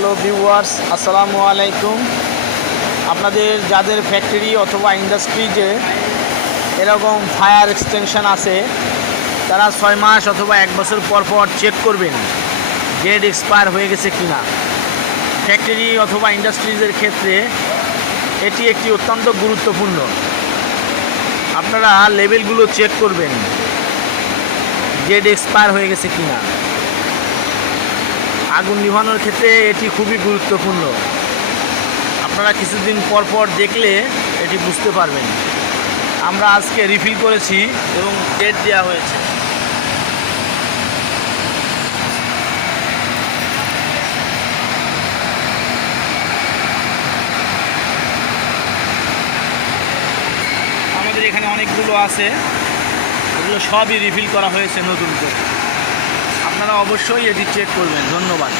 Hello viewers, আসসালামু আলাইকুম। আপনাদের যাদের ফ্যাক্টরি অথবা ইন্ডাস্ট্রিজে এরকম ফায়ার এক্সটেনশন আছে, তারা 6 মাস অথবা 1 বছর পর পর চেক করবেন ডেট এক্সপায়ার হয়ে গেছে কি না। ফ্যাক্টরি অথবা ইন্ডাস্ট্রিজের ক্ষেত্রে এটি একটি অত্যন্ত গুরুত্বপূর্ণ। আপনারা লেবেলগুলো চেক করবেন ডেট এক্সপায়ার হয়ে গেছে কি না। আগুন নিভানোর ক্ষেত্রে এটি খুবই গুরুত্বপূর্ণ। আপনারা কিছুদিন পর পর দেখলে এটি বুঝতে পারবেন। আমরা আজকে রিফিল করেছি এবং ডেট দেওয়া হয়েছে। আমাদের এখানে অনেকগুলো আছে, এগুলো সবই রিফিল করা হয়েছে নতুন করে। আপনারা অবশ্যই এটি চেক করবেন। ধন্যবাদ।